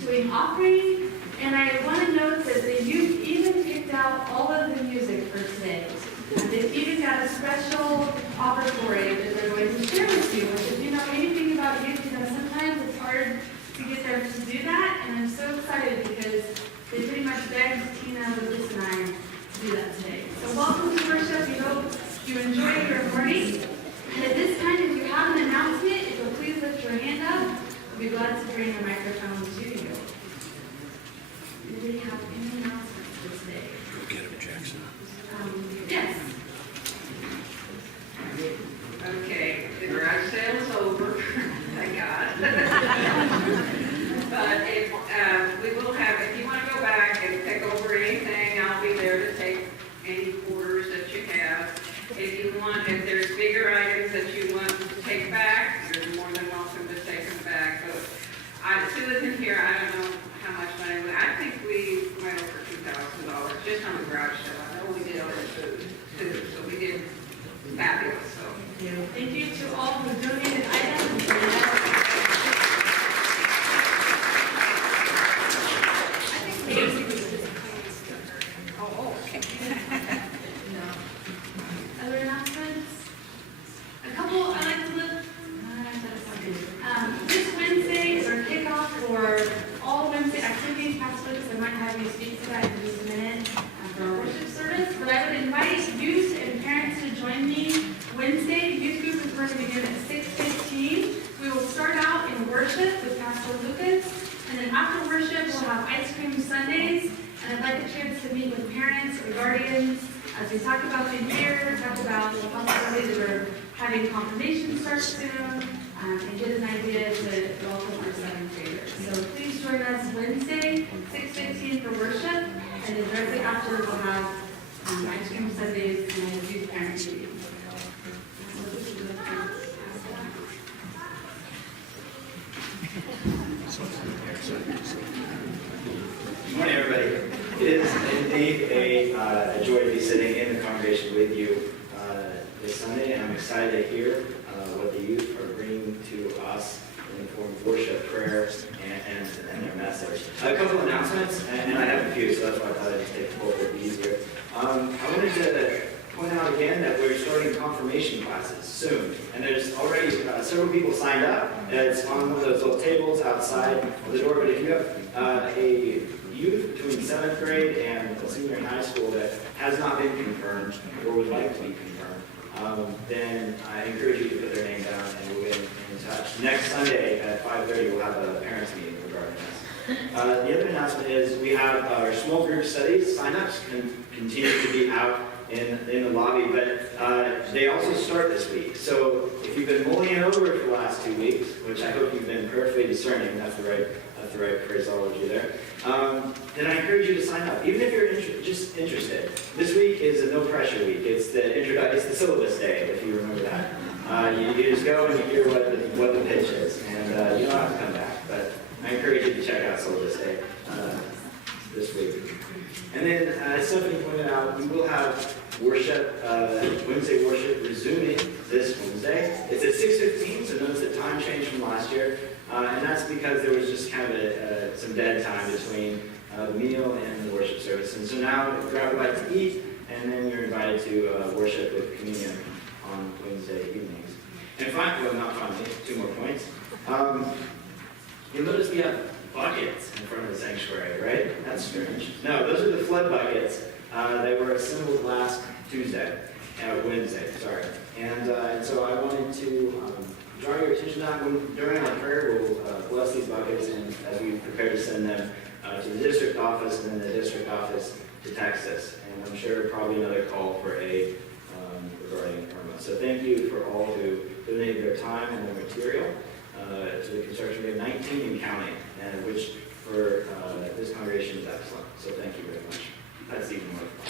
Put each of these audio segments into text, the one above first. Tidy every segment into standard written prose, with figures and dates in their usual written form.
doing offering, and I want to note that the youth even picked out all of the music for today. They've even got a special offertory that they're going to share with you. Which, if you know anything about youth, you know sometimes it's hard to get them to do that, and I'm so excited because they pretty much begged Tina, Lucas, and I to do that today. So welcome to worship. We hope you enjoy your morning. And at this time, if you have an announcement, if you'll please lift your hand up, we'll be glad to bring the microphone to you. Do we have any announcements for today? Go get him, Jackson. Yes. Okay, the garage sale is over, thank God. But we will have, if you want to go back and pick over anything, I'll be there to take any orders that you have. If there's bigger items that you want to take back, you're more than welcome to take them back. But Sue isn't here, I don't know how much money, I think we went over $2,000 just on the garage sale. I know we did other food too, so we did fabulous. So. Thank you to all who donated items. Okay. Other announcements? A couple I'd like to lift. This Wednesday is our kickoff for all Wednesday activities. Pastor Lucas, I might have you speak to that in just a minute for our worship service. But I would invite youth and parents to join me Wednesday. Youth group is going to begin at 6:15. We will start out in worship with Pastor Lucas, and then after worship we'll have ice cream sundaes. And I'd like the kids to meet with parents or guardians as we talk about the year, talk about the possibility that we're having confirmation start soon, and get an idea to welcome our 7th graders. So please join us Wednesday, 6:15 for worship, and then directly after we'll have ice cream sundaes and a youth parent meeting. Good morning, everybody. It is indeed a joy to be sitting in the congregation with you this Sunday, and I'm excited to hear what the youth are bringing to us in the form of worship, prayer, and their message. A couple of announcements, and I have a few, so that's why I thought I'd just take a little bit easier. I wanted to point out again that we're starting confirmation classes soon, and there's already several people signed up. It's on one of those little tables outside of the door, but if you have a youth between 7th grade and a senior in high school that has not been confirmed or would like to be confirmed, then I encourage you to put their name down and we'll get in touch. Next Sunday at 5:30 we'll have a parents meeting regarding this. The other announcement is we have our small group studies sign-ups continue to be out in the lobby, but they also start this week. So if you've been mulling it over for the last 2 weeks, which I hope you've been perfectly discerning, that's the right phraseology there, then I encourage you to sign up, even if you're just interested. This week is a no-pressure week. It's the syllabus day, if you remember that. You just go and you hear what the pitch is, and you don't have to come back, but I encourage you to check out syllabus day this week. And then, as Stephanie pointed out, we will have worship, Wednesday worship resuming this Wednesday. It's at 6:15, so notice the time changed from last year. And that's because there was just kind of some dead time between the meal and the worship service. And so now grab a bite to eat, and then you're invited to worship with communion on Wednesday evenings. And finally, well, not finally, 2 more points. You'll notice we have buckets in front of the sanctuary, right? That's strange. No, those are the flood buckets. They were assembled last Wednesday, sorry. And so I wanted to draw your attention to that. During our prayer, we'll bless these buckets and as we prepare to send them to the district office and then the district office to Texas. And I'm sure probably another call for aid regarding Irma. So thank you for all who donated their time and their material to the construction. We have 19 and counting, and which for this congregation is excellent. So thank you very much. That's even more fun.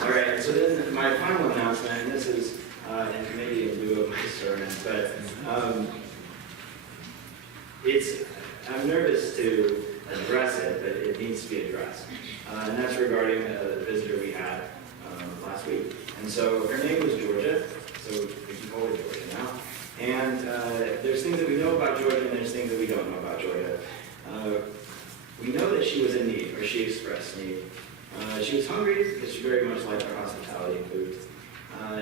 All right, so then my final announcement, and this is in maybe in lieu of my sermon, but I'm nervous to address it, but it needs to be addressed. And that's regarding the visitor we had last week. And so her name was Georgia, so we can call her Georgia now. And there's things that we know about Georgia, and there's things that we don't know about Georgia. We know that she was in need, or she expressed need. She was hungry because she very much liked our hospitality and food.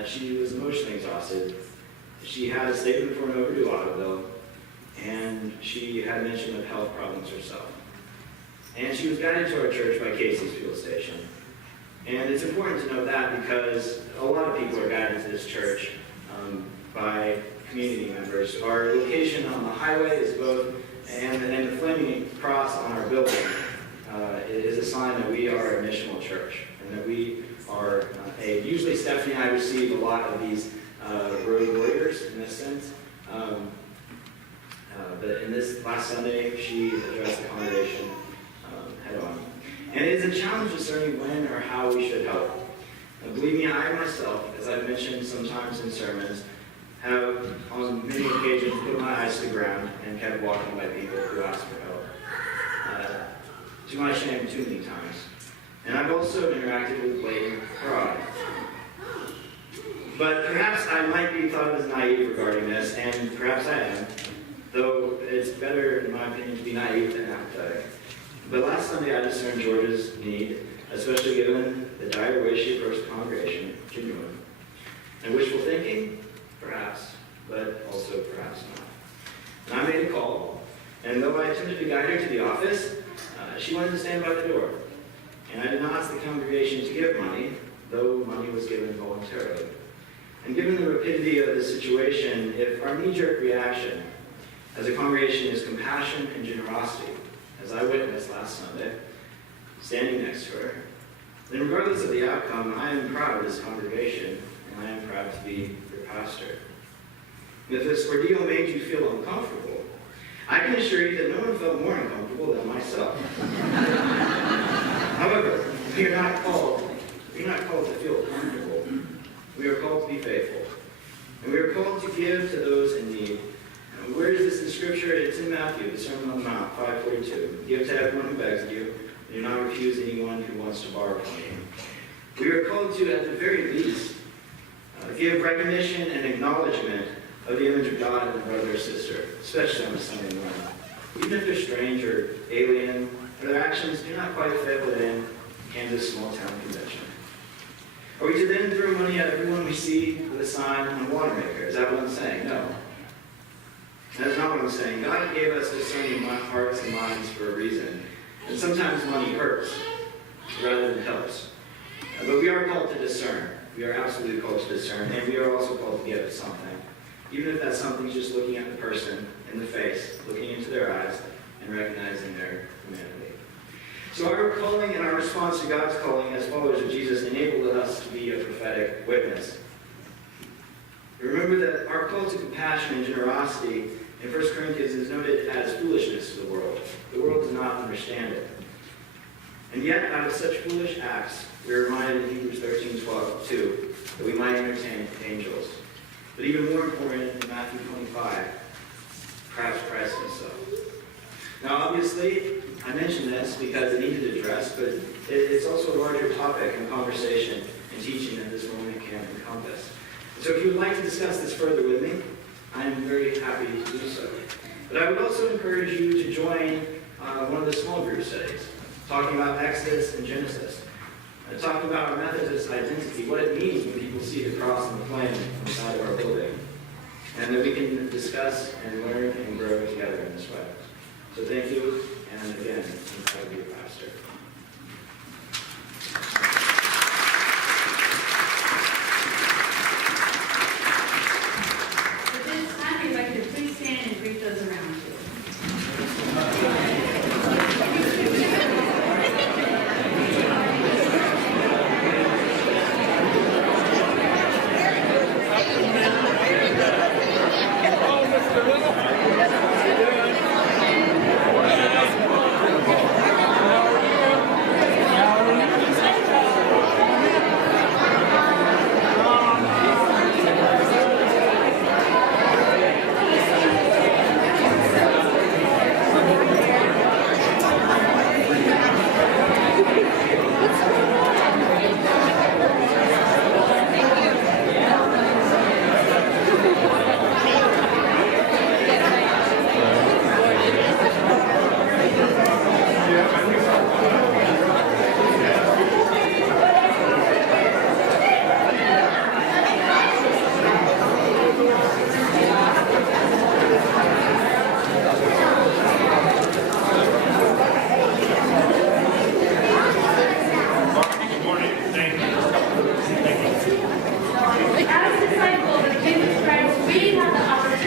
She was emotionally exhausted. She had a statement for an overdue auto bill, and she had mention of health problems herself. And she was guided to our church by Casey's fuel station. And it's important to know that because a lot of people are guided to this church by community members. Our location on the highway is both, and the flaming cross on our building is a sign that we are a missional church, and that we are usually Stephanie and I receive a lot of these road warriors in this sense. But in this last Sunday, she addressed the congregation head on. And it is a challenge discerning when or how we should help. Now, believe me, I myself, as I've mentioned sometimes in sermons, have on many occasions put my eyes to the ground and kept walking by people who asked for help. To my shame, too many times. And I've also interacted with blatant fraud. But perhaps I might be thought of as naive regarding this, and perhaps I am, though it's better, in my opinion, to be naive than apathetic. But last Sunday I discerned Georgia's need, especially given the dire way she approached the congregation, genuine. And wishful thinking? Perhaps, but also perhaps not. And I made a call, and though I attempted to guide her to the office, she wanted to stand by the door. And I did not ask the congregation to give money, though money was given voluntarily. And given the rapidity of the situation, if our knee-jerk reaction as a congregation is compassion and generosity, as I witnessed last Sunday, standing next to her, then regardless of the outcome, I am proud of this congregation, and I am proud to be your pastor. And if this ordeal made you feel uncomfortable, I can assure you that no one felt more uncomfortable than myself. However, we are not called to feel comfortable. We are called to be faithful. And we are called to give to those in need. And where is this in Scripture? It's in Matthew, the Sermon on the Mount, 5:42. Give to everyone who begs of you, and do not refuse anyone who wants to borrow from you. We are called to, at the very least, give recognition and acknowledgement of the image of God in a brother or sister, especially on a Sunday morning. Even if they're strange or alien, or their actions do not quite fit within Kansas small-town convention. Are we to then throw money at everyone we see with a sign on a water maker? Is that what I'm saying? No. That is not what I'm saying. God gave us discerning hearts and minds for a reason. And sometimes money hurts rather than helps. But we are called to discern. We are absolutely called to discern. And we are also called to give something. Even if that something is just looking at the person in the face, looking into their eyes, and recognizing their humanity. So our calling and our response to God's calling as followers of Jesus enabled us to be a prophetic witness. Remember that our call to compassion and generosity in 1 Corinthians is noted as foolishness to the world. The world does not understand it. And yet, out of such foolish acts, we are reminded in Hebrews 13:12, that we might entertain angels. But even more important, in Matthew 25, perhaps Christ himself. Now, obviously, I mentioned this because it needed address, but it's also a larger topic and conversation and teaching that this moment can encompass. So if you would like to discuss this further with me, I'm very happy to do so. But I would also encourage you to join one of the small group studies, talking about Exodus and Genesis, talking about our Methodist identity, what it means when people see the cross and the flame inside of our building, and that we can discuss and learn and grow together in this way. So thank you, and again, I'm proud to be a pastor. At this time, we'd like you to please stand and greet those around you.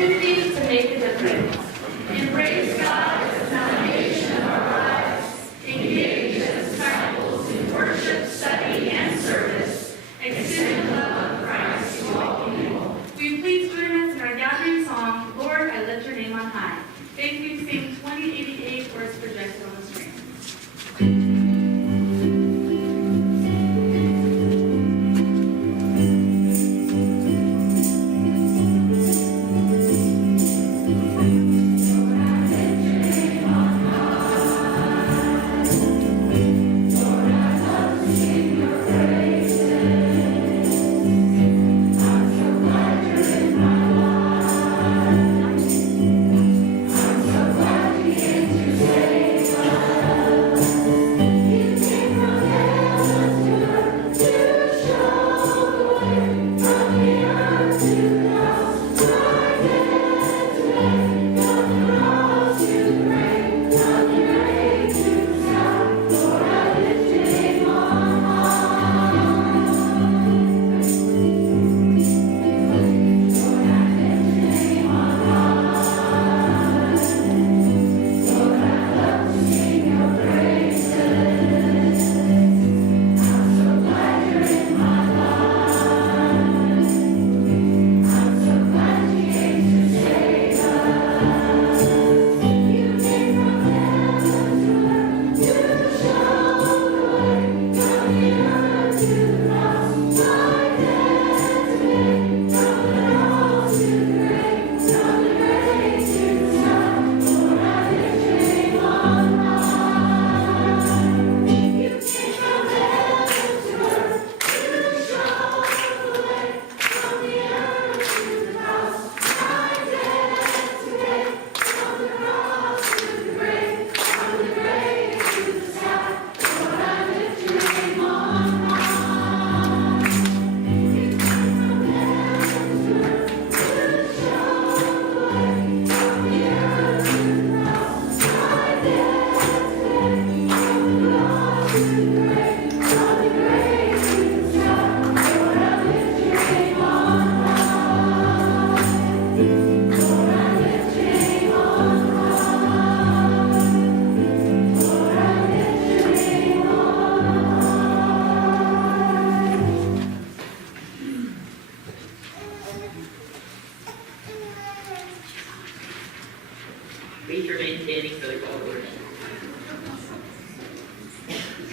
opportunity to make a difference. Embrace God as the foundation of our lives. Engage as disciples in worship, study, and service. Extend the love of Christ to all people. Will you please join us in our gathering song, Lord, I lift your name on high. Thank you, sing 2088, where it's projected on the screen. Please remain standing for the call to order.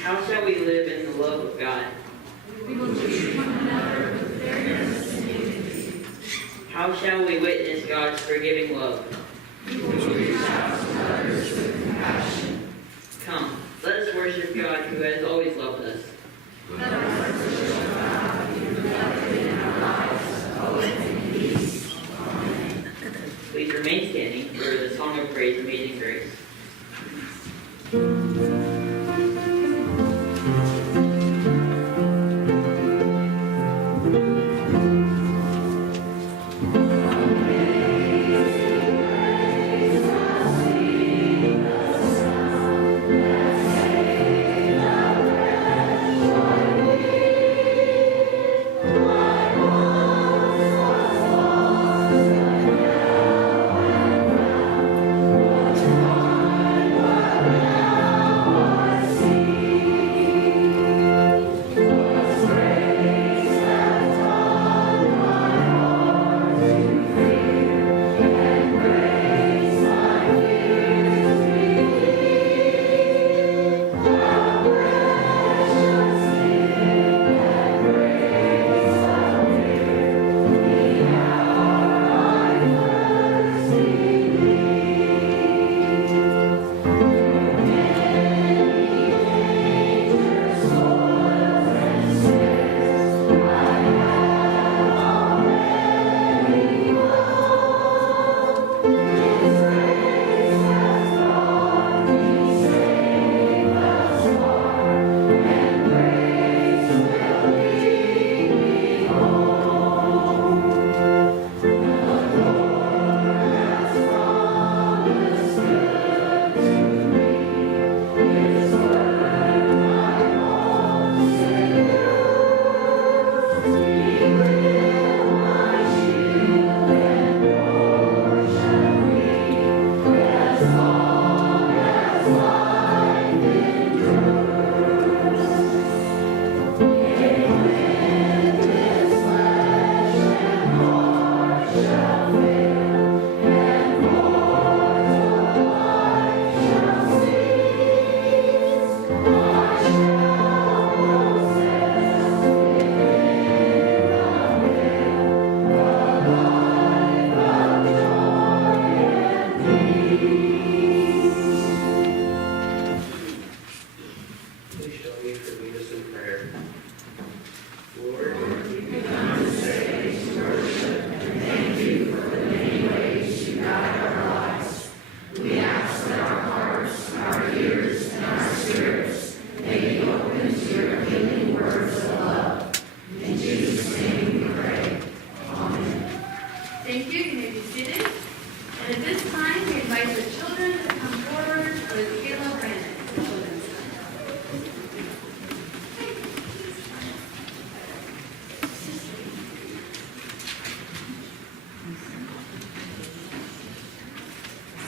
How shall we live in the love of God? We will treat one another with fairness and unity. How shall we witness God's forgiving love? We will reach out to others with compassion. Come, let us worship God who has always loved us. Let our hearts worship God be reflected in our lives, always in peace. Amen. Please remain standing for the song of praise, Amazing Grace. Thank seated. And at this time, we invite the children to come forward with Caleb Brandon, the children's son.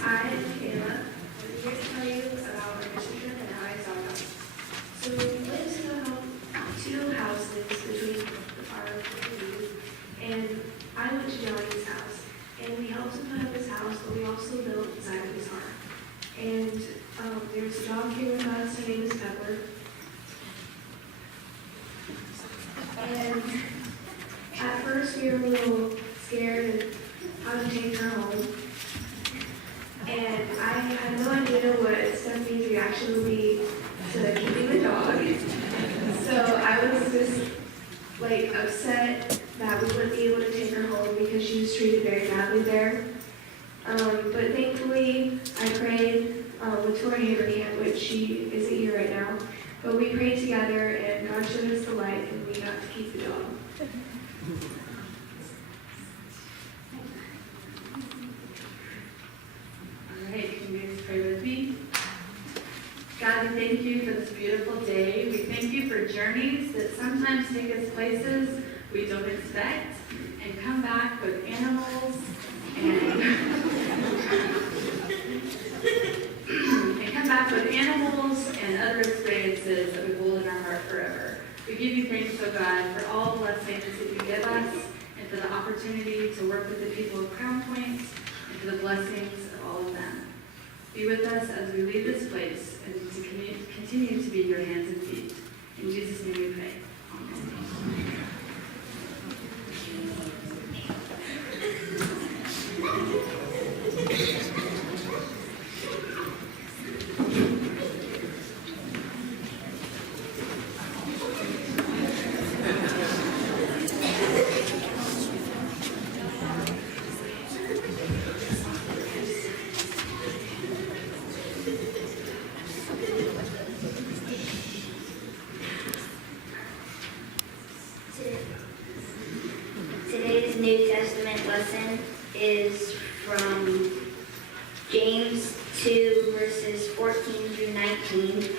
I am Kayla. I'm here to tell you about our mission trip and how I saw God. So we went to two houses between our community, and I went to Johnny's house. And we helped him put up his house, but we also built inside of his heart. And there's a dog here with us. Her name is Pepper. And at first we were a little scared of how to take her home. And I had no idea what Stephanie's reaction would be to keeping the dog. So I was just like upset that we wouldn't be able to take her home because she was treated very badly there. But thankfully, I prayed with Tori Haberkamp, which she isn't here right now. But we prayed together, and God showed us the light, and we got to keep the dog. All right, can you guys pray with me? God, we thank you for this beautiful day. We thank you for journeys that sometimes take us places we don't expect and come back with animals and other experiences that we hold in our heart forever. We give you thanks, oh God, for all the blessings that you give us and for the opportunity to work with the people of Crown Point and for the blessings of all of them. Be with us as we leave this place and to continue to be your hands and feet. In Jesus' name we pray. Amen. Today's New Testament lesson is from James 2, verses 14 through 19.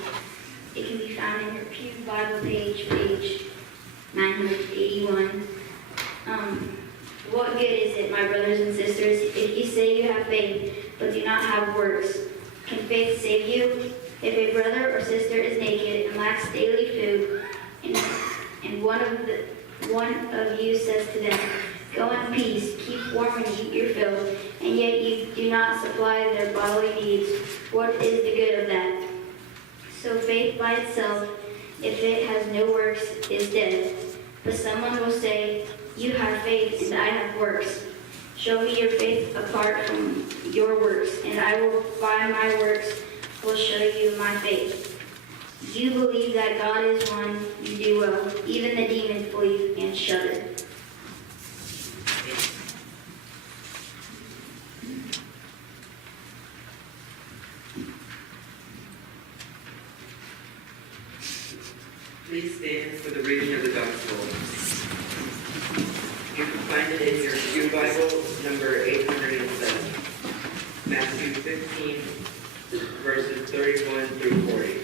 It can be found in your Pew Bible page 981. What good is it, my brothers and sisters, if you say you have faith but do not have works? Can faith save you? If a brother or sister is naked and lacks daily food, and one of you says to them, "Go in peace, keep warm and eat your fill," and yet you do not supply their bodily needs, what is the good of that? So faith by itself, if it has no works, is dead. But someone will say, "You have faith and I have works. Show me your faith apart from your works, and I will, by my works, will show you my faith." You believe that God is one, you do well. Even the demons believe and shudder. Please stand for the reading of the gospel. You can find it in your Pew Bible, number 807. Matthew 15, verses 31 through 40.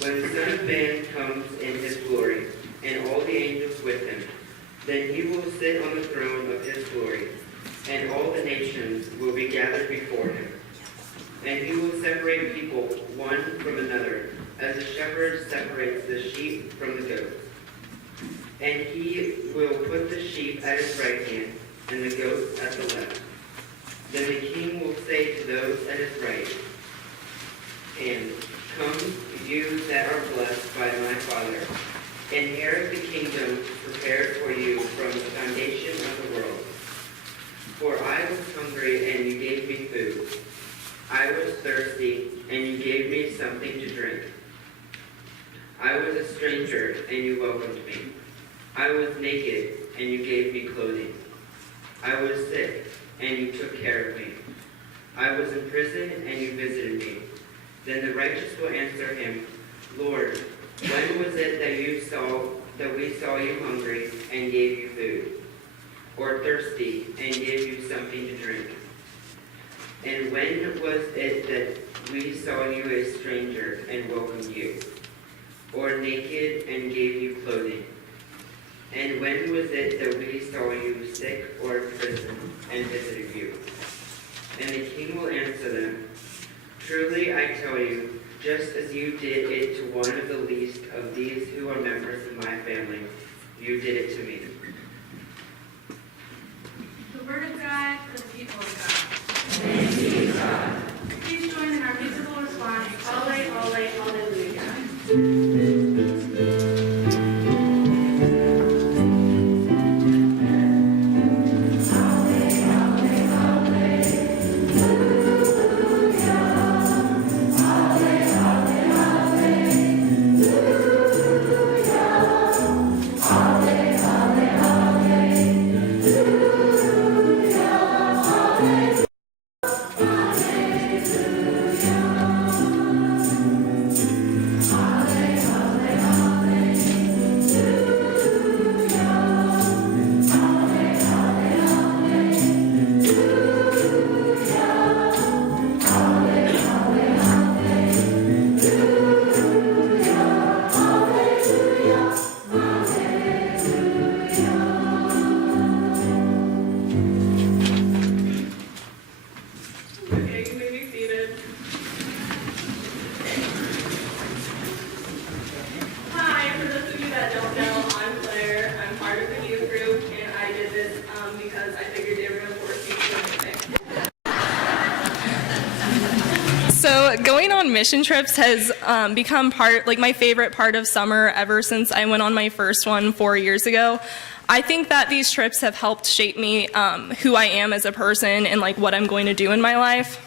When the Son of Man comes in his glory, and all the angels with him, then he will sit on the throne of his glory, and all the nations will be gathered before him. And he will separate people one from another, as a shepherd separates the sheep from the goats. And he will put the sheep at his right hand, and the goats at the left. Then the king will say to those at his right hand, "Come, you that are blessed by my Father, inherit the kingdom prepared for you from the foundation of the world. For I was hungry, and you gave me food. I was thirsty, and you gave me something to drink. I was a stranger, and you welcomed me. I was naked, and you gave me clothing. I was sick, and you took care of me. I was in prison, and you visited me." Then the righteous will answer him, "Lord, when was it that we saw you hungry and gave you food? or thirsty and gave you something to drink? And when was it that we saw you a stranger and welcomed you, or naked and gave you clothing? And when was it that we saw you sick or in prison and visited you? And the king will answer them, truly I tell you, just as you did it to one of the least of these who are members of my family, you did it to me. The word of God for the people of God. Thanks be to God. Please join in our musical response, Halle, Halle, Halleluja. Okay, you may be seated. Hi, for those of you that don't know, I'm Claire. I'm part of the youth group, and I did this because I figured they were going to force me to do anything. So going on mission trips has become my favorite part of summer ever since I went on my first one 4 years ago. I think that these trips have helped shape me who I am as a person and what I'm going to do in my life.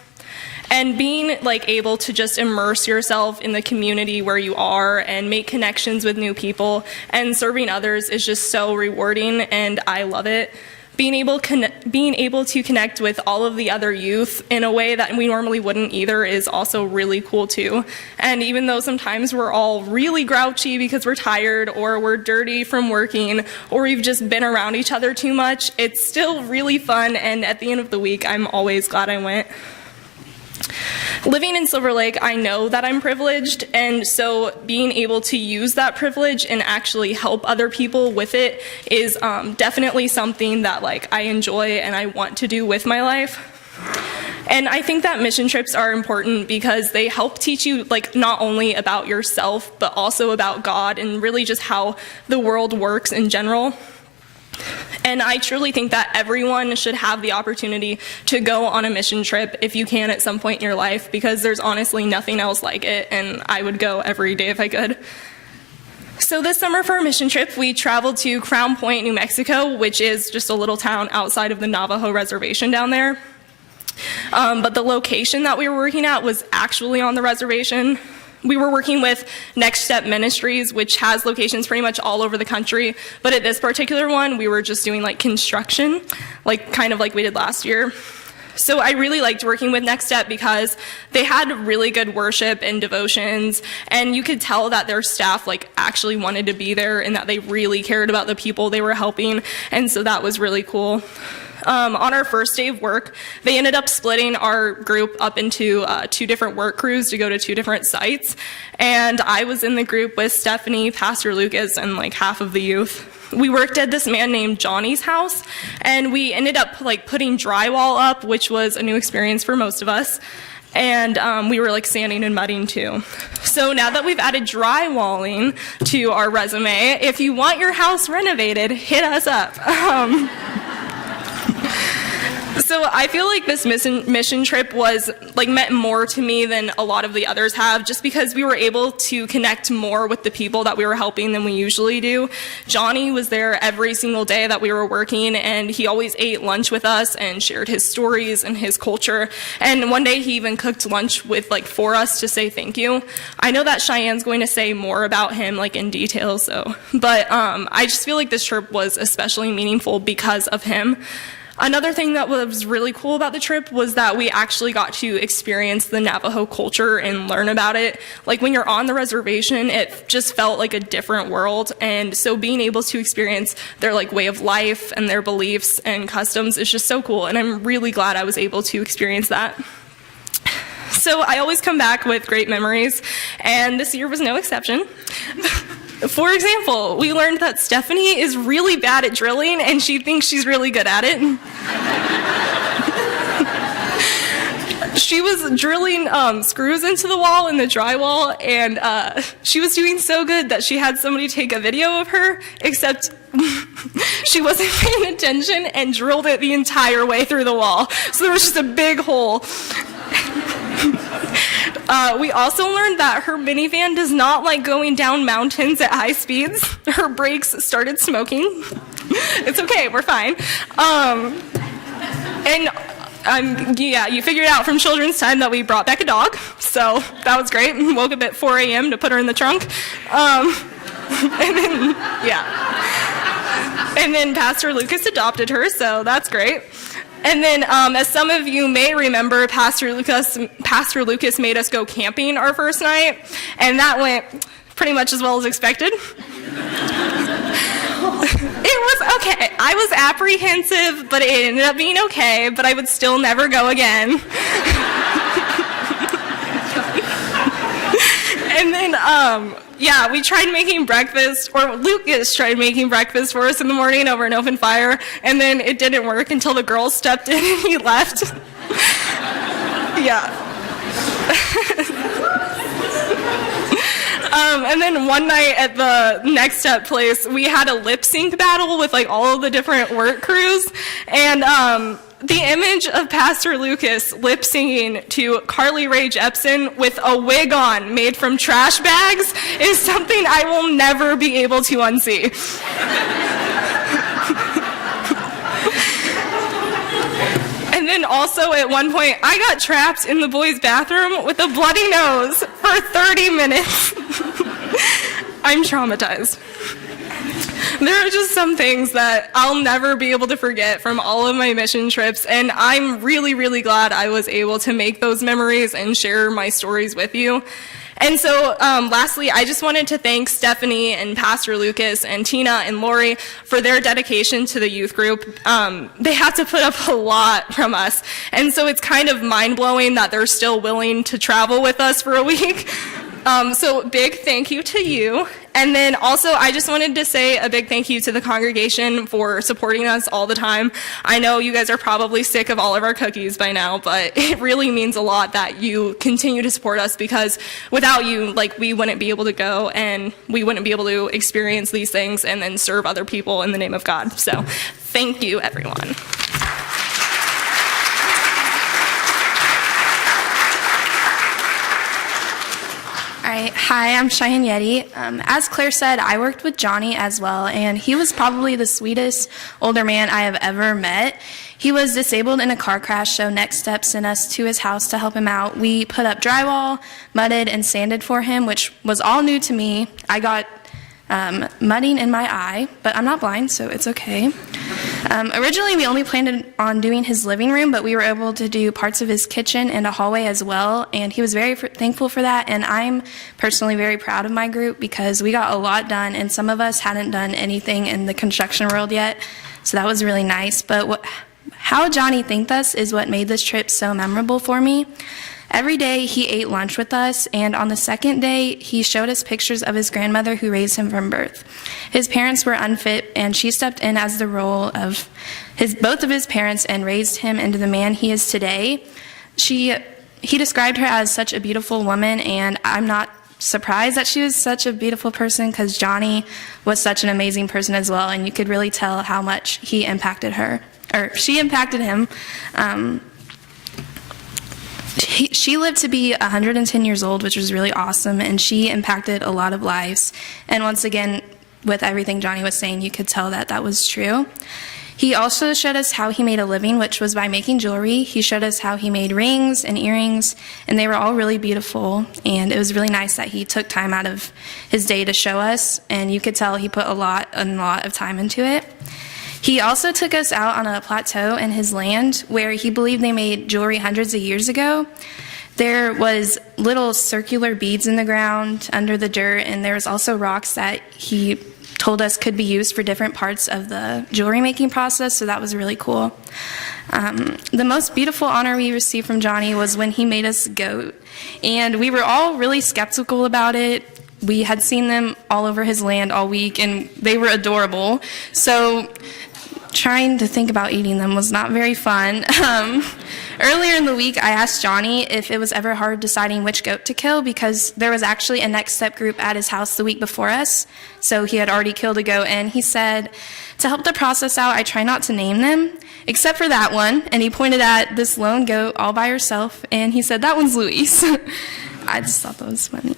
And being able to just immerse yourself in the community where you are and make connections with new people and serving others is just so rewarding, and I love it. Being able to connect with all of the other youth in a way that we normally wouldn't either is also really cool too. And even though sometimes we're all really grouchy because we're tired or we're dirty from working or we've just been around each other too much, it's still really fun, and at the end of the week, I'm always glad I went. Living in Silver Lake, I know that I'm privileged, and so being able to use that privilege and actually help other people with it is definitely something that I enjoy and I want to do with my life. And I think that mission trips are important because they help teach you not only about yourself, but also about God and really just how the world works in general. And I truly think that everyone should have the opportunity to go on a mission trip if you can at some point in your life, because there's honestly nothing else like it, and I would go every day if I could. So this summer for our mission trip, we traveled to Crown Point, New Mexico, which is just a little town outside of the Navajo reservation down there. But the location that we were working at was actually on the reservation. We were working with Next Step Ministries, which has locations pretty much all over the country. But at this particular one, we were just doing construction, kind of like we did last year. So I really liked working with Next Step because they had really good worship and devotions, and you could tell that their staff actually wanted to be there and that they really cared about the people they were helping, and so that was really cool. On our first day of work, they ended up splitting our group up into 2 different work crews to go to 2 different sites. And I was in the group with Stephanie, Pastor Lucas, and half of the youth. We worked at this man named Johnny's house, and we ended up putting drywall up, which was a new experience for most of us. And we were sanding and mudding too. So now that we've added drywalling to our resume, if you want your house renovated, hit us up. So I feel this mission trip was meant more to me than a lot of the others have, just because we were able to connect more with the people that we were helping than we usually do. Johnny was there every single day that we were working, and he always ate lunch with us and shared his stories and his culture. And one day he even cooked lunch for us to say thank you. I know that Cheyenne's going to say more about him in detail, but I just feel this trip was especially meaningful because of him. Another thing that was really cool about the trip was that we actually got to experience the Navajo culture and learn about it. Like when you're on the reservation, it just felt like a different world. And so being able to experience their like way of life and their beliefs and customs is just so cool. And I'm really glad I was able to experience that. So I always come back with great memories, and this year was no exception. For example, we learned that Stephanie is really bad at drilling, and she thinks she's really good at it. She was drilling screws into the wall in the drywall, and she was doing so good that she had somebody take a video of her, except she wasn't paying attention and drilled it the entire way through the wall. So there was just a big hole. We also learned that her minivan does not like going down mountains at high speeds. Her brakes started smoking. It's okay, we're fine. Yeah, you figured out from children's time that we brought back a dog, so that was great. Woke up at 4 a.m. to put her in the trunk. And then Pastor Lucas adopted her, so that's great. And then, as some of you may remember, Pastor Lucas made us go camping our first night, and that went pretty much as well as expected. It was okay. I was apprehensive, but it ended up being okay, but I would still never go again. And then, yeah, we tried making breakfast, or Lucas tried making breakfast for us in the morning over an open fire, and then it didn't work until the girls stepped in and he left. Yeah. And then one night at the Next Step place, we had a lip sync battle with like all of the different work crews, and the image of Pastor Lucas lip singing to Carly Rae Jepsen with a wig on made from trash bags is something I will never be able to unsee. And then also at one point, I got trapped in the boys' bathroom with a bloody nose for 30 minutes. I'm traumatized. There are just some things that I'll never be able to forget from all of my mission trips, and I'm really, really glad I was able to make those memories and share my stories with you. And so, lastly, I just wanted to thank Stephanie and Pastor Lucas and Tina and Lori for their dedication to the youth group. They had to put up a lot from us, and so it's kind of mind-blowing that they're still willing to travel with us for a week. So big thank you to you. And then also, I just wanted to say a big thank you to the congregation for supporting us all the time. I know you guys are probably sick of all of our cookies by now, but it really means a lot that you continue to support us, because without you, like, we wouldn't be able to go and we wouldn't be able to experience these things and then serve other people in the name of God. So thank you, everyone. All right. Hi, I'm Cheyenne Yeti. As Claire said, I worked with Johnny as well, and he was probably the sweetest older man I have ever met. He was disabled in a car crash, so Next Step sent us to his house to help him out. We put up drywall, mudded, and sanded for him, which was all new to me. I got mudding in my eye, but I'm not blind, so it's okay. Originally, we only planned on doing his living room, but we were able to do parts of his kitchen and a hallway as well, and he was very thankful for that, and I'm personally very proud of my group because we got a lot done, and some of us hadn't done anything in the construction world yet, so that was really nice. But how Johnny thanked us is what made this trip so memorable for me. Every day he ate lunch with us, and on the second day he showed us pictures of his grandmother who raised him from birth. His parents were unfit, and she stepped in as the role of both of his parents and raised him into the man he is today. He described her as such a beautiful woman, and I'm not surprised that she was such a beautiful person because Johnny was such an amazing person as well, and you could really tell how much he impacted her, or she impacted him. She lived to be 110 years old, which was really awesome, and she impacted a lot of lives. And once again, with everything Johnny was saying, you could tell that that was true. He also showed us how he made a living, which was by making jewelry. He showed us how he made rings and earrings, and they were all really beautiful. And it was really nice that he took time out of his day to show us, and you could tell he put a lot of time into it. He also took us out on a plateau in his land where he believed they made jewelry hundreds of years ago. There was little circular beads in the ground under the dirt, and there was also rocks that he told us could be used for different parts of the jewelry making process, so that was really cool. The most beautiful honor we received from Johnny was when he made us a goat, and we were all really skeptical about it. We had seen them all over his land all week, and they were adorable, so trying to think about eating them was not very fun. Earlier in the week, I asked Johnny if it was ever hard deciding which goat to kill because there was actually a Next Step group at his house the week before us, so he had already killed a goat, and he said, to help the process out, I try not to name them, except for that one, and he pointed at this lone goat all by herself, and he said, that one's Louise. I just thought that was funny.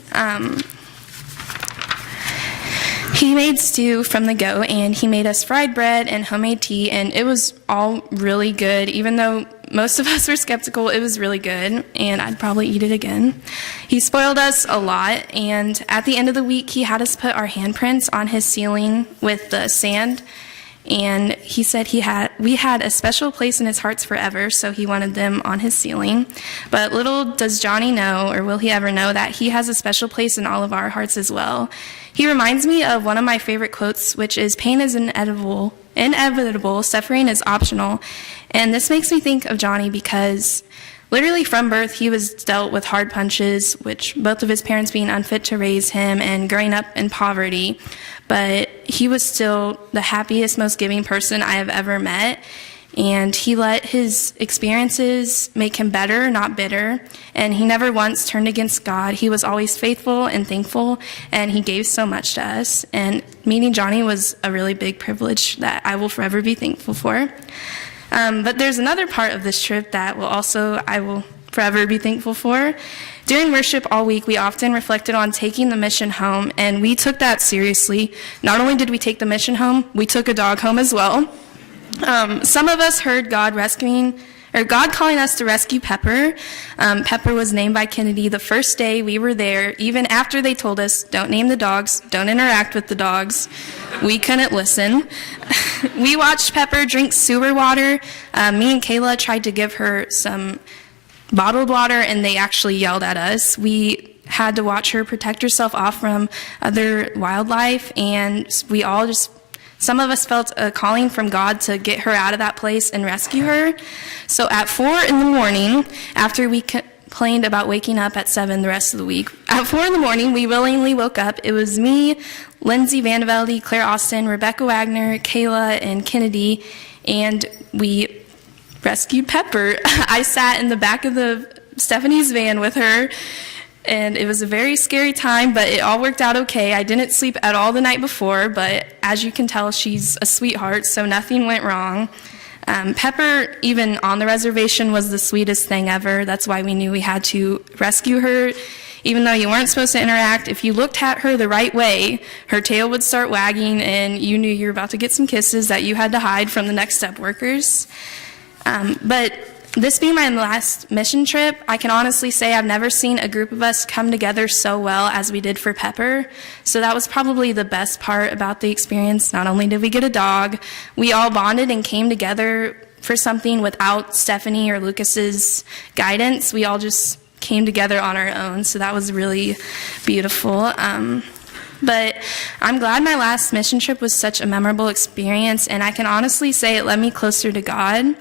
He made stew from the goat, and he made us fried bread and homemade tea, and it was all really good. Even though most of us were skeptical, it was really good, and I'd probably eat it again. He spoiled us a lot, and at the end of the week, he had us put our handprints on his ceiling with the sand, and he said we had a special place in his hearts forever, so he wanted them on his ceiling. But little does Johnny know, or will he ever know, that he has a special place in all of our hearts as well. He reminds me of one of my favorite quotes, which is, pain is inevitable, suffering is optional. And this makes me think of Johnny because literally from birth, he was dealt with hard punches, which both of his parents being unfit to raise him and growing up in poverty. But he was still the happiest, most giving person I have ever met. And he let his experiences make him better, not bitter. And he never once turned against God. He was always faithful and thankful, and he gave so much to us. And meeting Johnny was a really big privilege that I will forever be thankful for. But there's another part of this trip that I will forever be thankful for. During worship all week, we often reflected on taking the mission home, and we took that seriously. Not only did we take the mission home, we took a dog home as well. Some of us heard God calling us to rescue Pepper. Pepper was named by Kennedy the first day we were there, even after they told us, don't name the dogs, don't interact with the dogs. We couldn't listen. We watched Pepper drink sewer water. Me and Kayla tried to give her some bottled water, and they actually yelled at us. We had to watch her protect herself off from other wildlife, and some of us felt a calling from God to get her out of that place and rescue her. So at 4 a.m, after we complained about waking up at 7 the rest of the week, at 4 a.m, we willingly woke up. It was me, Lindsay Vandevelde, Claire Austin, Rebecca Wagner, Kayla, and Kennedy, and we rescued Pepper. I sat in the back of Stephanie's van with her, and it was a very scary time, but it all worked out okay. I didn't sleep at all the night before, but as you can tell, she's a sweetheart, so nothing went wrong. Pepper, even on the reservation, was the sweetest thing ever. That's why we knew we had to rescue her. Even though you weren't supposed to interact, if you looked at her the right way, her tail would start wagging, and you knew you were about to get some kisses that you had to hide from the Next Step workers. But this being my last mission trip, I can honestly say I've never seen a group of us come together so well as we did for Pepper. So that was probably the best part about the experience. Not only did we get a dog, we all bonded and came together for something without Stephanie or Lucas's guidance. We all just came together on our own, so that was really beautiful. But I'm glad my last mission trip was such a memorable experience, and I can honestly say it led me closer to God.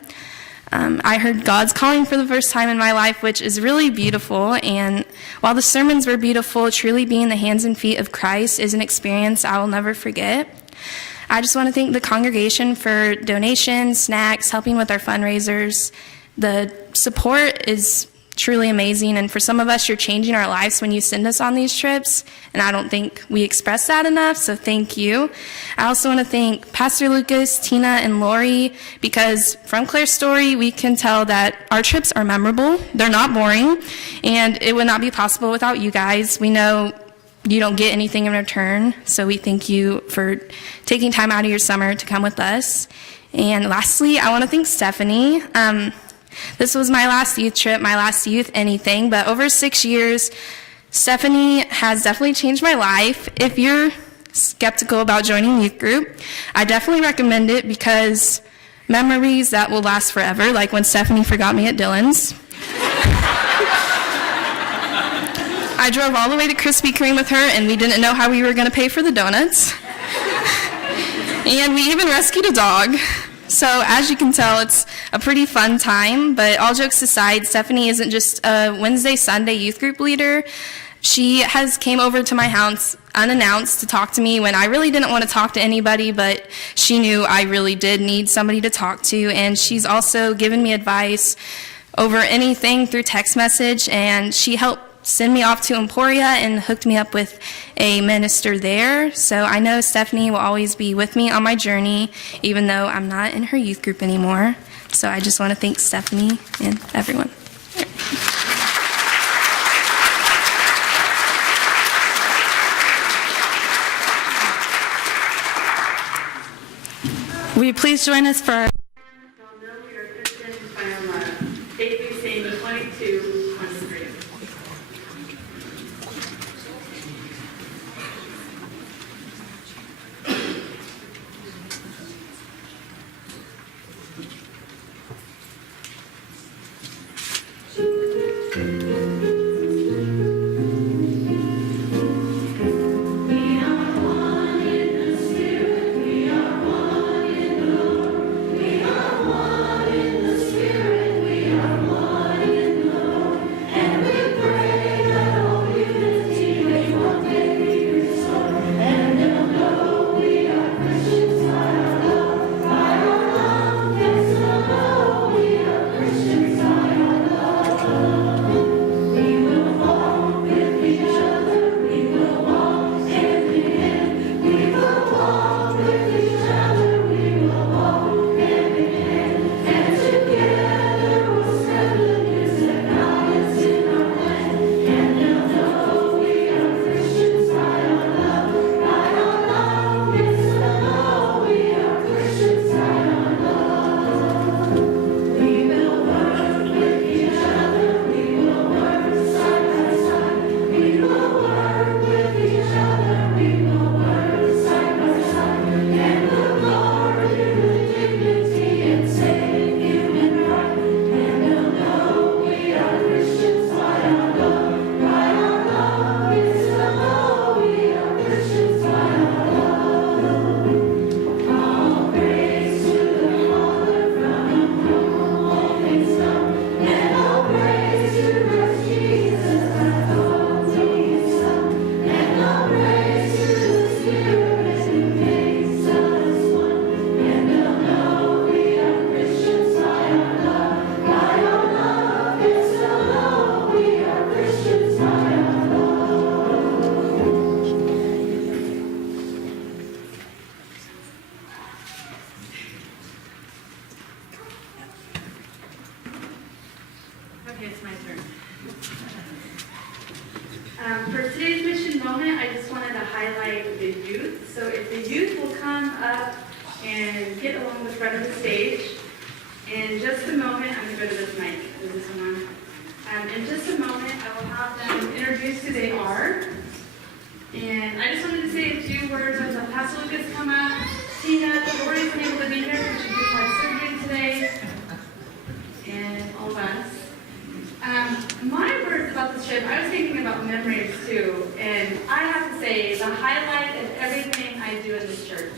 I heard God's calling for the first time in my life, which is really beautiful. And while the sermons were beautiful, truly being the hands and feet of Christ is an experience I will never forget. I just want to thank the congregation for donations, snacks, helping with our fundraisers. The support is truly amazing, and for some of us, you're changing our lives when you send us on these trips, and I don't think we express that enough, so thank you. I also want to thank Pastor Lucas, Tina, and Lori, because from Claire's story, we can tell that our trips are memorable, they're not boring, and it would not be possible without you guys. We know you don't get anything in return, so we thank you for taking time out of your summer to come with us. And lastly, I want to thank Stephanie. This was my last youth trip, my last youth anything, but over 6 years, Stephanie has definitely changed my life. If you're skeptical about joining youth group, I definitely recommend it because memories that will last forever, like when Stephanie forgot me at Dylan's. I drove all the way to Krispy Kreme with her, and we didn't know how we were going to pay for the donuts. And we even rescued a dog. So as you can tell, it's a pretty fun time, but all jokes aside, Stephanie isn't just a Wednesday, Sunday youth group leader. She has came over to my house unannounced to talk to me when I really didn't want to talk to anybody, but she knew I really did need somebody to talk to, and she's also given me advice over anything through text message, and she helped send me off to Emporia and hooked me up with a minister there. So I know Stephanie will always be with me on my journey, even though I'm not in her youth group anymore. So I just want to thank Stephanie and everyone. Will you please join us for our know we are Christians by our love. Take through Samuel 22:23. Okay, it's my turn. For today's mission moment, I just wanted to highlight the youth. So if the youth will come up and get along the front of the stage. In just a moment, I'm going to go to this mic. Is this one on? In just a moment, I will have them introduce who they are. And I just wanted to say a few words as Pastor Lucas come up. Tina, Lori's been able to be here because she just had surgery today. And all of us. My words about this trip, I was thinking about memories too, and I have to say, the highlight of everything I do in this church.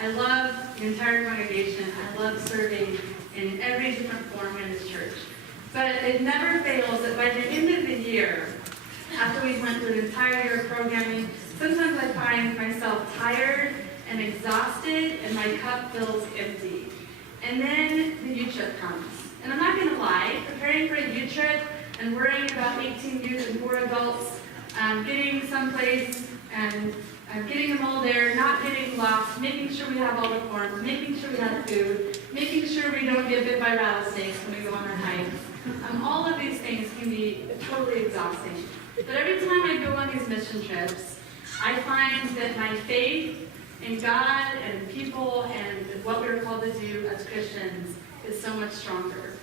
I love the entire congregation. I love serving in every different form in this church. But it never fails that by the end of the year, after we went through an entire year of programming, sometimes I find myself tired and exhausted, and my cup feels empty. And then the youth trip comes. And I'm not going to lie, preparing for a youth trip and worrying about 18 youth and 4 adults, getting someplace and getting them all there, not getting lost, making sure we have all the forms, making sure we have food, making sure we don't get bit by rattlesnakes when we go on our hikes. All of these things can be totally exhausting. But every time I go on these mission trips, I find that my faith in God and people and what we're called to do as Christians is so much stronger.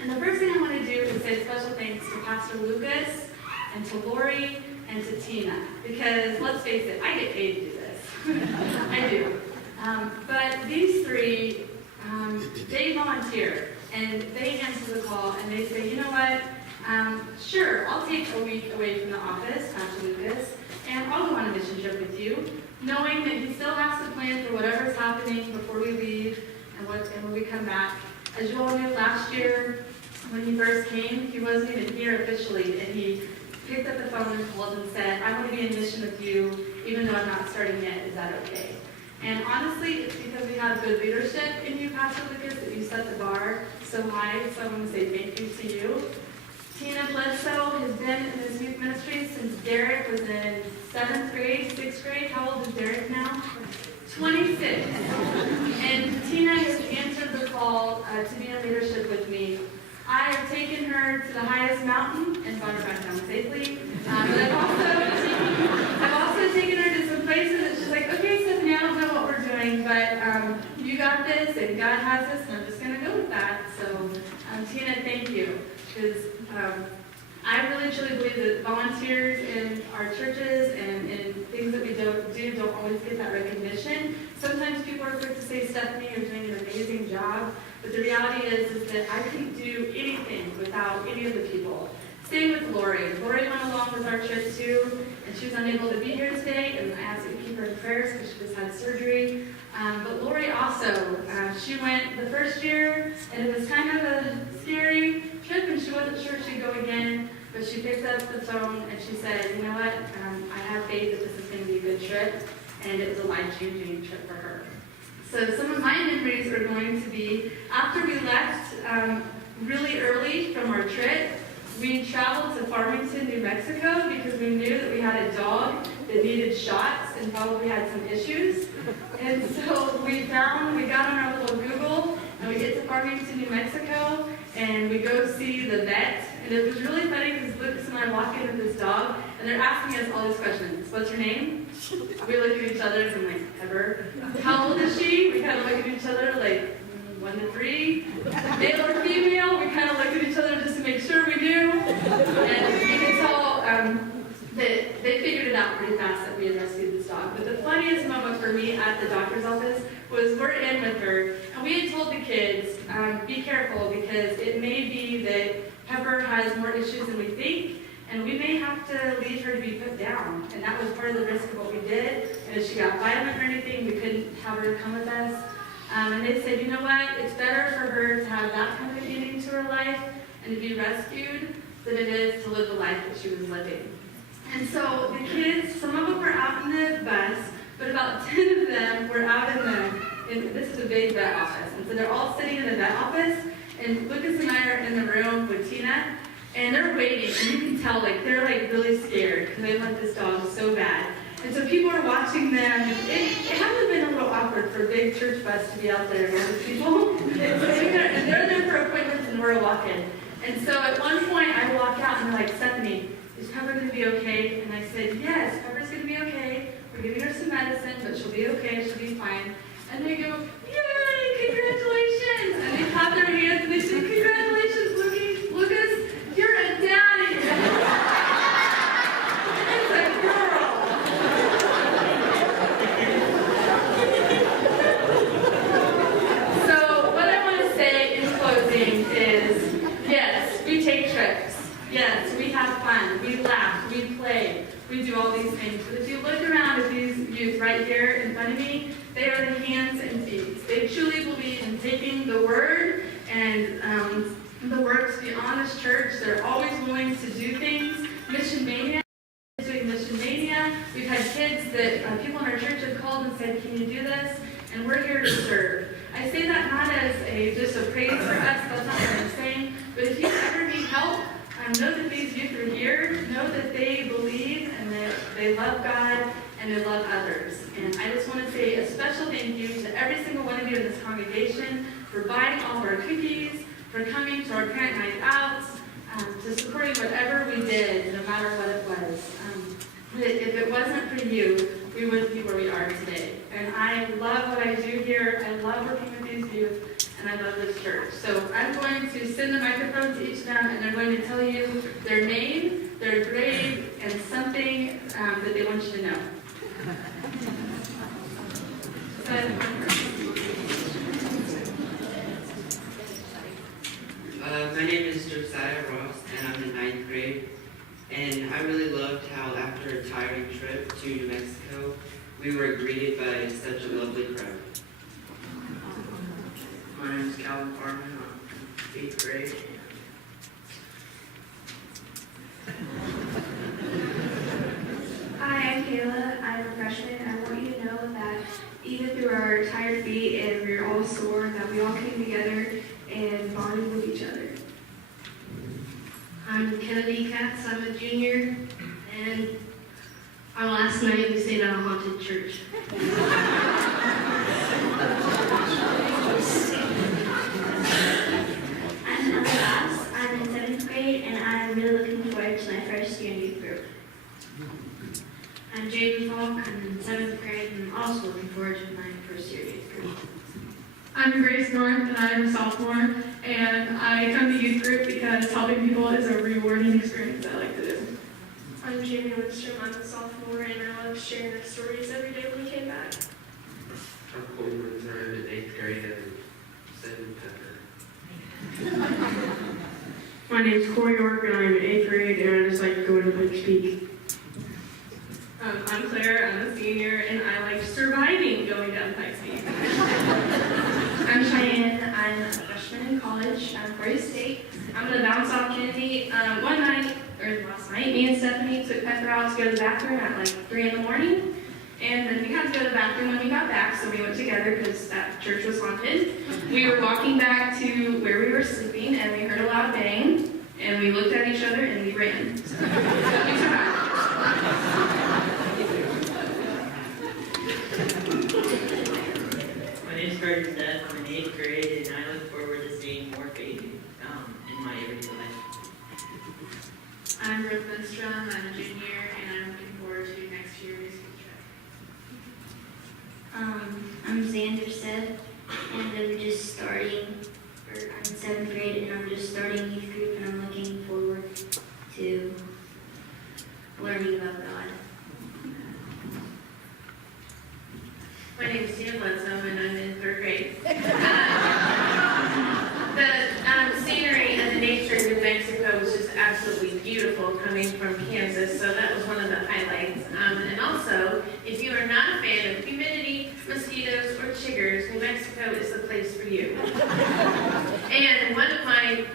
And the first thing I want to do is say special thanks to Pastor Lucas and to Lori and to Tina. Because let's face it, I get paid to do this. I do. But these three, they volunteer, and they answer the call, and they say, you know what, sure, I'll take a week away from the office after Lucas, and I'll go on a mission trip with you, knowing that he still has to plan for whatever's happening before we leave and when we come back. As you all knew, last year, when he first came, he wasn't even here officially, and he picked up the phone and called and said, I want to be in mission with you, even though I'm not starting yet, is that okay? And honestly, it's because we have good leadership in you, Pastor Lucas, that you set the bar so high, so I want to say thank you to you. Tina Bledsoe has been in this youth ministry since Derek was in 7th grade, 6th grade. How old is Derek now? 26. And Tina has answered the call to be in leadership with me. I have taken her to the highest mountain and brought her back down safely. But I've also taken her to some places that she's like, okay, Stephanie, I don't know what we're doing, but you got this and God has this, and I'm just going to go with that. So, Tina, thank you. Because I really truly believe that volunteers in our churches and in things that we don't always get that recognition. Sometimes people are quick to say, Stephanie, you're doing an amazing job. But the reality is that I couldn't do anything without any of the people. Same with Lori. Lori went along with our trip too, and she was unable to be here today, and I asked you to keep her in prayers because she just had surgery. But Lori also, she went the first year, and it was kind of a scary trip, and she wasn't sure she'd go again, but she picked up the phone, and she said, you know what, I have faith that this is going to be a good trip, and it was a life-changing trip for her. So some of my memories are going to be, after we left really early from our trip, we traveled to Farmington, New Mexico, because we knew that we had a dog that needed shots and probably had some issues. And so we got on our little Google, and we get to Farmington, New Mexico, and we go see the vet. And it was really funny because Lucas and I walk in with this dog, and they're asking us all these questions. What's her name? We look at each other, and I'm like, Pepper. How old is she? We kind of look at each other like, 1 to 3. Male or female? We kind of looked at each other just to make sure we knew. And you can tell that they figured it out pretty fast that we had rescued this dog. But the funniest moment for me at the doctor's office was we're in with her, and we had told the kids, be careful, because it may be that Pepper has more issues than we think, and we may have to leave her to be put down. And that was part of the risk of what we did. And if she got violent or anything, we couldn't have her come with us. And they said, you know what, it's better for her to have that kind of beginning to her life and to be rescued than it is to live the life that she was living. And so the kids, some of them were out in the bus, but about 10 of them were out in this is a big vet office. And so they're all sitting in the vet office, and Lucas and I are in the room with Tina, and they're waiting, and you can tell, like, they're, like, really scared because they love this dog so bad. And so people are watching them. It hasn't been a little awkward for a big church bus to be out there with people. And they're there for appointments, and we're walking. And so at one point, I walk out, and they're like, Stephanie, is Pepper going to be okay? And I said, yes, Pepper's going to be okay. We're giving her some medicine, but she'll be okay. She'll be fine. And they go, yay, congratulations. And they clap their hands, and they say, congratulations, Lucas, you're a daddy. It's a girl. Yes, we have fun, we laugh, we play, we do all these things. But if you look around at these youth right here in front of me, they are the hands and feet. They truly believe in taking the word and the works beyond this church. They're always willing to do things. Mission Mania, doing Mission Mania. We've had kids that people in our church have called and said, can you do this? And we're here to serve. I say that not as just a praise for us, that's not what I'm saying, but if you ever need help, know that these youth are here, know that they believe and that they love God and they love others. And I just want to say a special thank you to every single one of you in this congregation for buying all of our cookies, for coming to our parent night outs, to supporting whatever we did, no matter what it was. If it wasn't for you, we wouldn't be where we are today. And I love what I do here. I love working with these youth, and I love this church. So I'm going to send the microphone to each of them, and they're going to tell you their name, their grade, and something that they want you to know. Ross, and I'm in 9th grade. And I really loved how after a tiring trip to New Mexico, we were greeted by such a lovely crowd. My name is Calvin Farman. I'm in 8th grade. Hi, I'm Kayla. I'm a freshman. I want you to know that even through our tired feet and we're all sore, that we all came together and bonded with each other. I'm Kennedy Katz, I'm a junior, and our last night we stayed at a haunted church. I'm Ella Ross. I'm in 7th grade, and I'm really looking forward to my first year in youth group. I'm Jaden Falk, I'm in 7th grade, and I'm also looking forward to my first year youth group. I'm Grace North, and I'm a sophomore, and I come to youth group because helping people is a rewarding experience I like to do. I'm Jamie Lindstrom. I'm a sophomore, and I love sharing our stories every day when we came back. I'm Cole Windsor. I'm in 8th grade and Seven Pepper. My name's Corey York, and I'm in 8th grade, and I just like going to Pikes Peak. I'm Claire. I'm a senior, and I like surviving going down Pikes Peak. I'm Cheyenne. I'm a freshman in college. I'm Florida State. I'm gonna bounce off Kennedy. Last night, me and Stephanie took Pepper out to go to the bathroom at like 3 in the morning. And then we had to go to the bathroom when we got back, so we went together because that church was haunted. We were walking back to where we were sleeping, and we heard a loud bang, and we looked at each other, and we ran. So we survived. My name is Carter Steph. I'm in 8th grade, and I look forward to seeing more faith in my everyday life. I'm Ruth Lindstrom, I'm a junior, and I'm looking forward to next year's youth trip. I'm Xander Seth, and I'm just starting, I'm in 7th grade, and I'm just starting youth group, and I'm looking forward to learning about God. My name is Tina Bledsoe, and I'm in 3rd grade. The scenery and the nature of New Mexico was just absolutely beautiful coming from Kansas, so that was one of the highlights. And also, if you are not a fan of humidity, mosquitoes, or chiggers, New Mexico is the place for you. And one of my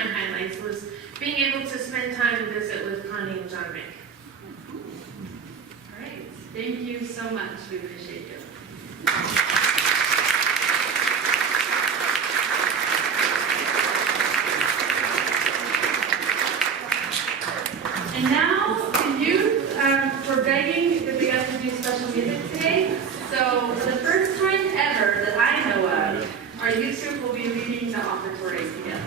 highlights was being able to spend time and visit with Connie and John Mick. All right, thank you so much. We appreciate you. And now, the youth, we're begging that we have to do special music today. So, for the first time ever that I know of, our youth group will be leading the Offertory together.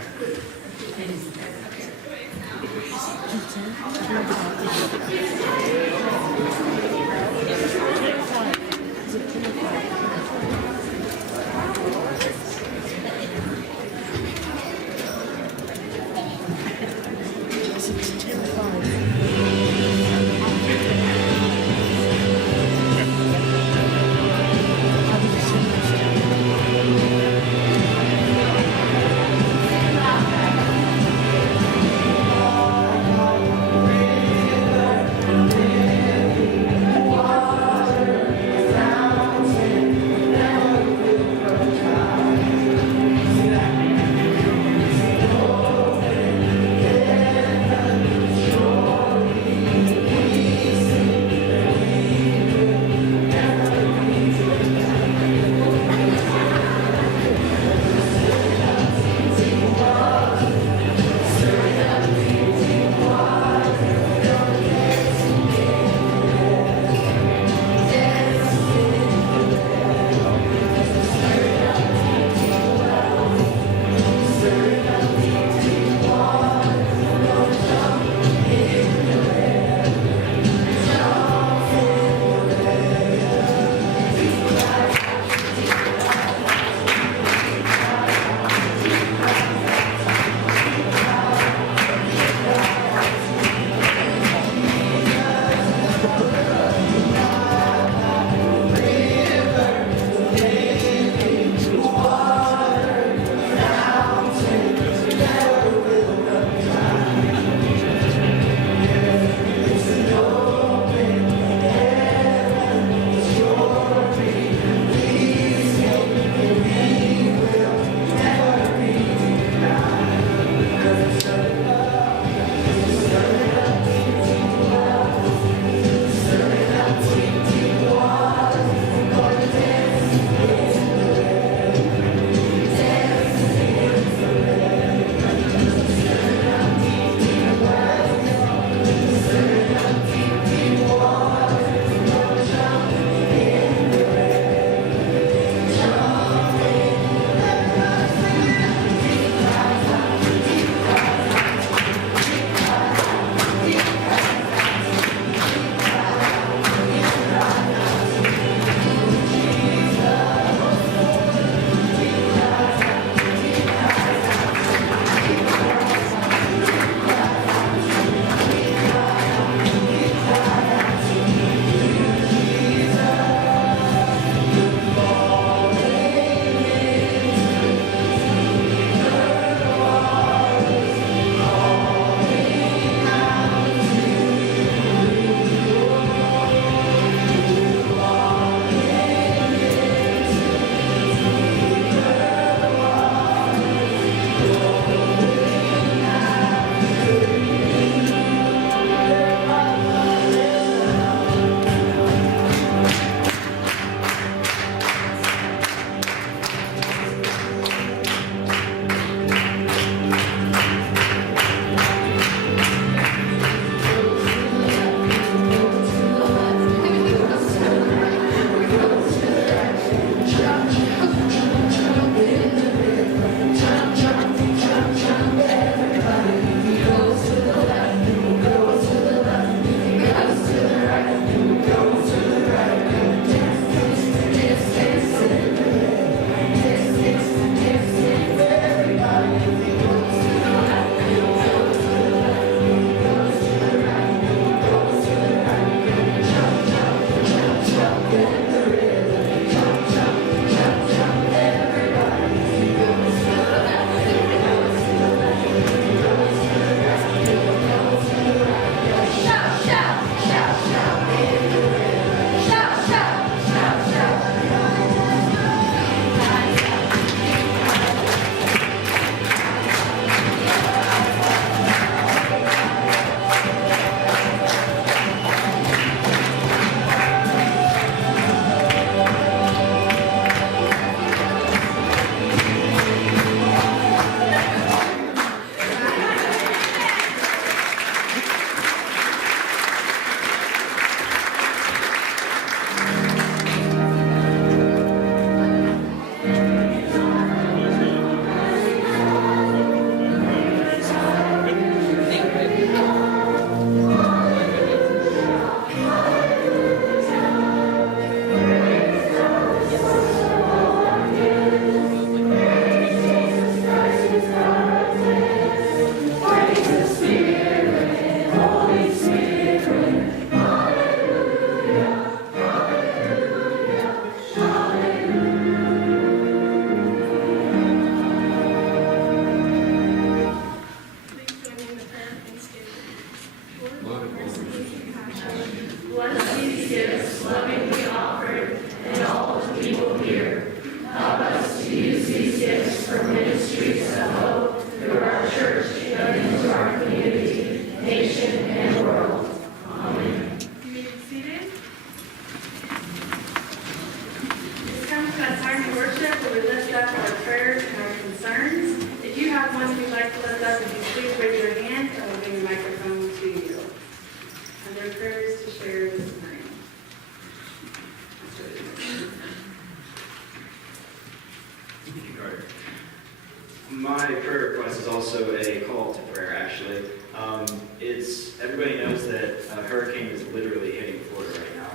Everybody knows that a hurricane is literally hitting Florida right now,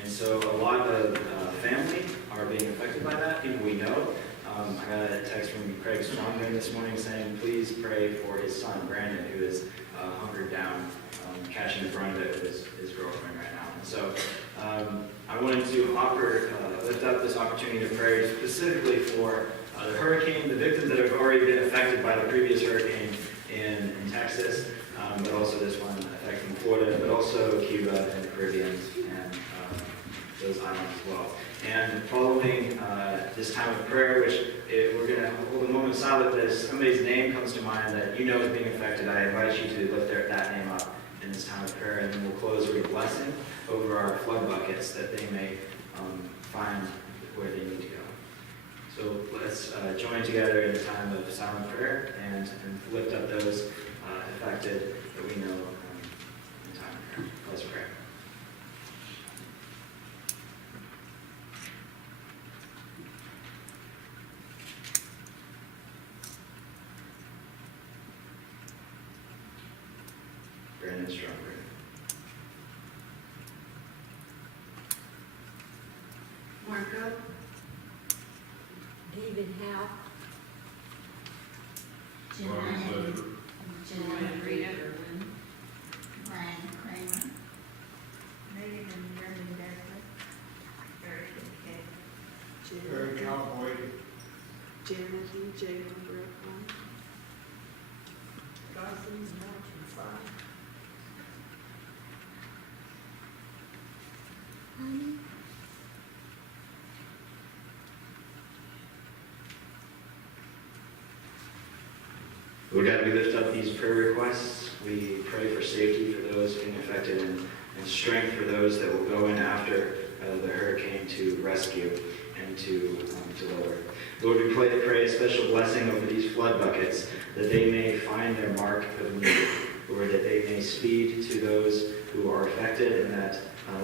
and so a lot of family are being affected by that, people we know. I got a text from Craig Strongman this morning saying, please pray for his son, Brandon, who is hunkered down, catching the brunt of it with his girlfriend right now. And so I wanted to lift up this opportunity to pray specifically for the hurricane, the victims that have already been affected by the previous hurricane in Texas, but also this one affecting Florida, but also Cuba and the Caribbean and those islands as well. And following this time of prayer, which we're going to hold a moment of silence, as somebody's name comes to mind that you know is being affected, I invite you to lift that name up in this time of prayer, and then we'll close with a blessing over our flood buckets that they may find where they need to go. So let's join together in a time of silent prayer and lift up those affected that we know in time of prayer. Let's pray. Brandon Stronger. Marco, David Howe. Joanne Rita. Brian Kramer. Megan and Jeremy Becker. Eric and Kay. Eric Cowboy. Janet and Jalen Brooklyn. Goslin's Mountain Fire. Lord God, we lift up these prayer requests. We pray for safety for those being affected and strength for those that will go in after the hurricane to rescue and to deliver. Lord, we pray a special blessing over these flood buckets, that they may find their mark of need, Lord, that they may speed to those who are affected, and that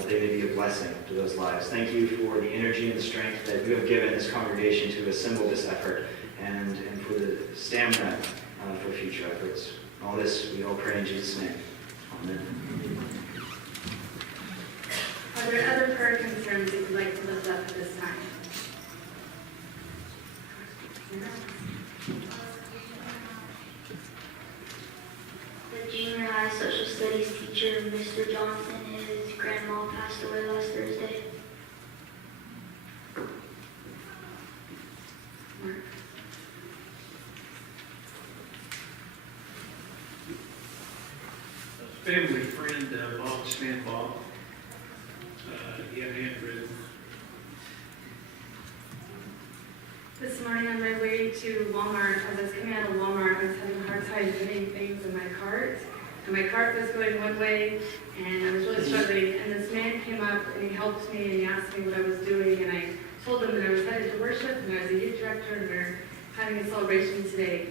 they may be a blessing to those lives. Thank you for the energy and the strength that you have given this congregation to assemble this effort, and for the stamina for future efforts. All this we all pray in Jesus' name. Amen. are there other prayer concerns that you'd like to lift up at this time? The junior high social studies teacher, Mr. Johnson, his grandma passed away last Thursday. Mark? Family friend, Bob Stanbaugh, he had handwritten. This morning on my way to Walmart, as I was coming out of Walmart, I was having a hard time getting things in my cart. And my cart was going one way, and I was really struggling. And this man came up, and he helped me, and he asked me what I was doing. And I told him that I was headed to worship, and I was a youth director, and we're having a celebration today.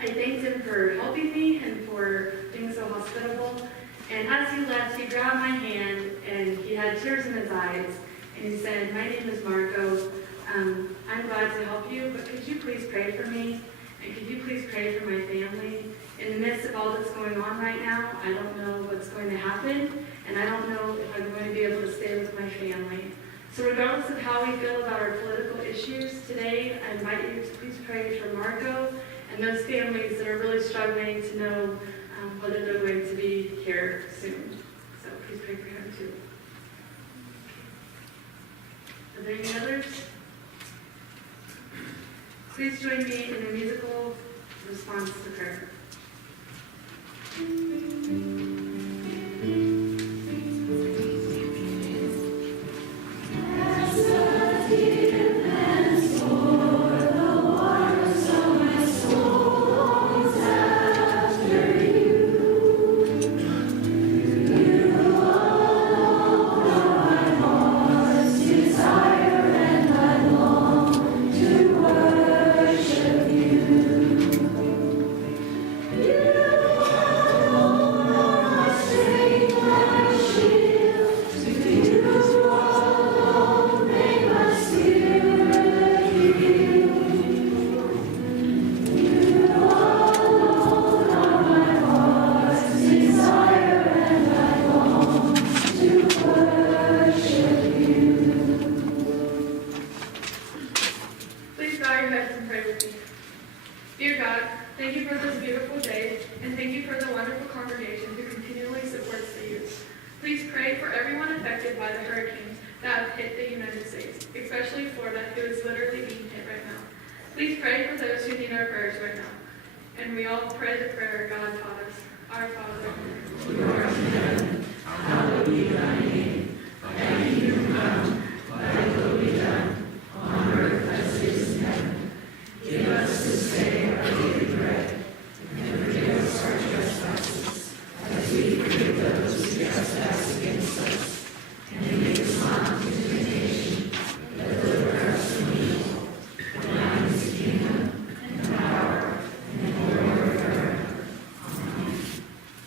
I thanked him for helping me and for being so hospitable. And as he left, he grabbed my hand, and he had tears in his eyes. And he said, "My name is Marco. I'm glad to help you, but could you please pray for me? And could you please pray for my family? In the midst of all that's going on right now, I don't know what's going to happen, and I don't know if I'm going to be able to stay with my family. So regardless of how we feel about our political issues today, I invite you to please pray for Marco and those families that are really struggling to know whether they're going to be here soon. So please pray for him too." Are there any others? Please join me in a musical response to prayer. by the hurricanes that have hit the United States, especially Florida, who is literally being hit right now. Please pray for those who need our prayers right now. And we all pray the prayer God taught us. Our Father, who art in heaven, hallowed be thy name. Thy kingdom come, thy will be done, on earth as it is in heaven. Give us this day our daily bread, and forgive us our trespasses, as we forgive those who trespass against us. And lead us not into temptation, but deliver us from evil. For thine is the kingdom, and the power, and the glory forever. Amen.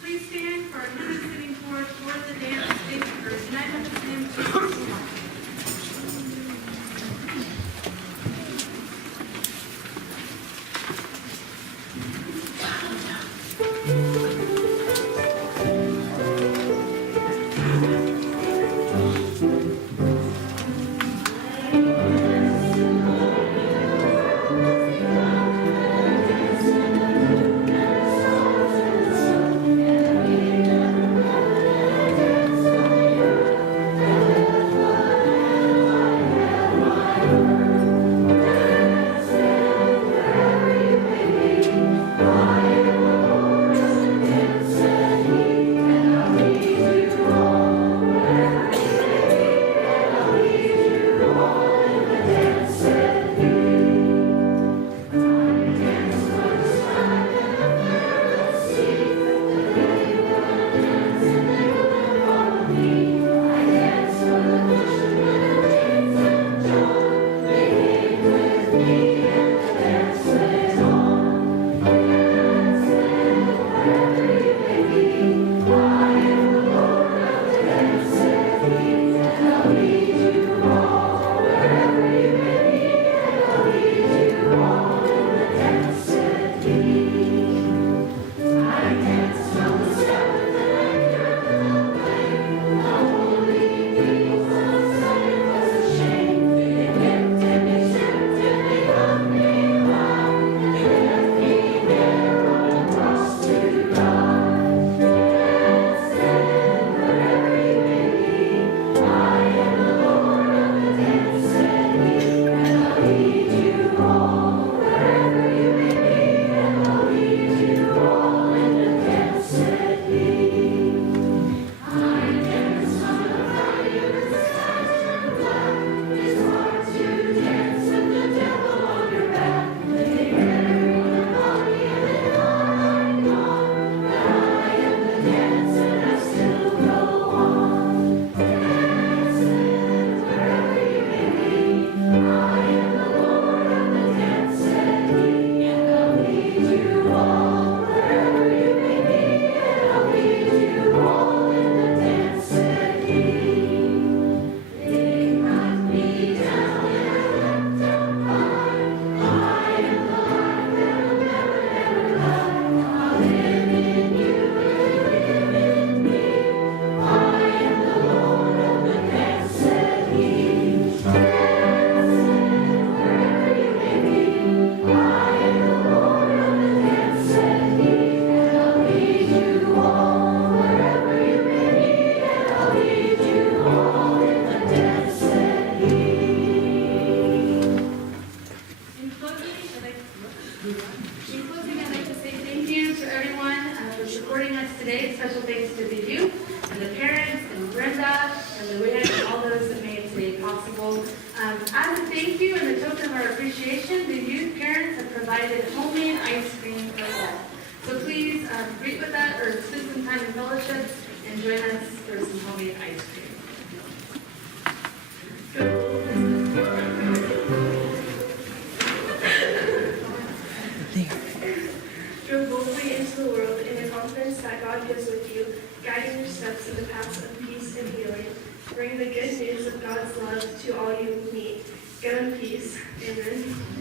Please stand for our hymn sitting for the dance. Thank you for tonight. Let's stand to today. Special thanks to the youth and the parents and Brenda and Luann and all those that made today possible. As a thank you and a token of our appreciation, the youth parents have provided homemade ice cream for all. So please greet with that or spend some time in fellowship and join us for some homemade ice cream. Go boldly into the world in the confidence that God is with you, guiding your steps in the paths of peace and healing. Bring the good news of God's love to all you meet. Go in peace. Amen.